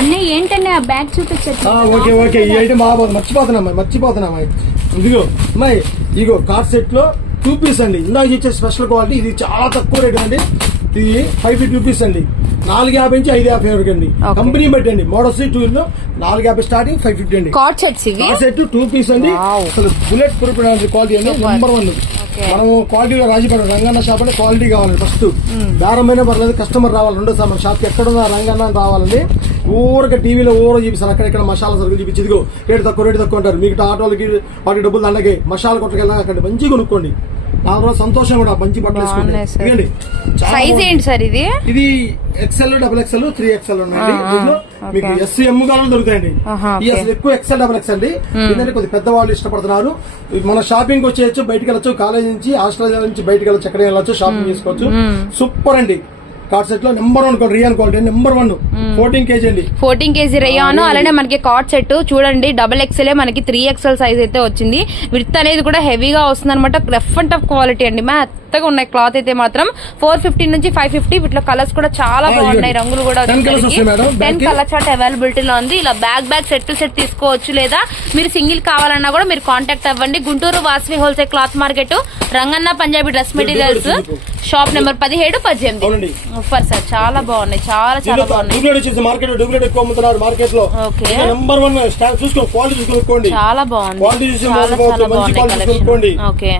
అన్నయ్య ఏంటన్నా bag చూపించచ్చు. Okay okay ఈ ఐటమ్ మర్చిపోతున్నా ఇదిగో అమ్మాయి ఇగో కార్డ్ సెట్ లో 2 పీస్ అండి. ఇందాక ఇచ్చే స్పెషల్ క్వాలిటీ. ఇది చాలా తక్కువ రేట్ అండి. ఇది 550 రూపీస్ అండి. 450 నుంచి 550 వరకు అండి. కంపెనీ బట్టి అండి. మోడల్స్ 2 లో 450 స్టార్టింగ్ 550 అండి. కార్డ్ సెట్స్ ఇవి. కార్డ్ సెట్ 2 పీస్ అండి. అసలు బుల్లెట్ ప్రూఫ్ క్వాలిటీ అండి. నెంబర్ 1. మనం క్వాలిటీలో రాజీపడ రంగన్న షాప్ అంటే క్వాలిటీ కావాలండి. ఫస్ట్ బేరమైనా పర్లేదు, కస్టమర్ రావాలి. రెండోసారి మన షాప్ ఎక్కడున్నా రంగన్న రావాలండి. ఊరక టీవీలో చూపిస్తారు అక్కడెక్కడ మసాలా సరుకులు చూపించి ఇదిగో రేటు తక్కువ అంటారు. మీకు ఆటోలకి వాటి డబ్బులు దండకి మసాలా కొట్టకెళ్ళా అక్కడ మంచిగా కొనుక్కోండి. 4 రోజులు సంతోషం కూడా మంచి బట్టలు వేసుకోండి. సైజ్ ఏంటి సార్ ఇది? ఇది XL, XXL, 3XL ఉన్నాయండి. దీంట్లో మీకు SM గాను దొరుకుతాయండి. ఈ అసలు ఎక్కువ XL, XXL అండి. ఎందుకంటే కొద్ది పెద్దవాళ్ళు ఇష్టపడుతున్నారు. మన షాపింగ్ వచ్చేయచ్చు, బయటకు వెళ్ళొచ్చు, కాలేజ్ నుంచి హాస్టల్ నుంచి బయటకు వెళ్ళొచ్చు, ఎక్కడ వెళ్ళొచ్చు, షాపింగ్ చేసుకోవచ్చు. సూపర్ అండి. కార్డ్ సెట్ లో నెంబర్ 1 రియాన్ క్వాలిటీ నెంబర్ 1 14 kg అండి. 14 kg రియాన్. అలానే మనకి కార్డ్ సెట్ చూడండి XXL మనకి 3XL సైజ్ అయితే వచ్చింది. విడ్త్ అనేది కూడా హెవీగా వస్తుంది అనమాట. రఫ్ అండ్ టఫ్ క్వాలిటీ అండి. మెత్తగా ఉన్నాయి క్లాత్ అయితే మాత్రం. 450 నుంచి 550. వీటిలో కలర్స్ కూడా చాలా బాగున్నాయి. రంగులు కూడా 10 కలర్ చార్ట్ అవైలబిలిటీ లో ఉంది. ఇలా బ్యాగ్ సెట్ టు సెట్ తీసుకోవచ్చు. లేదా మీరు సింగిల్ కావాలన్నా కూడా మీరు కాంటాక్ట్ అవ్వండి. Guntur Vasavi wholesale cloth market, Ranganna Punjabi dress materials, shop number 17, 18. Super sir, చాలా బాగున్నాయి. చాలా బాగున్నాయి. మార్కెట్ డూప్లికేట్ ఎక్కువ అమ్ముతున్నారు మార్కెట్ లో. నెంబర్ 1 చూసుకోండి, క్వాలిటీ చూసుకోండి. చాలా బాగుంది. క్వాలిటీ చూసి మంచి క్వాలిటీ చూసుకోండి. ఓకే.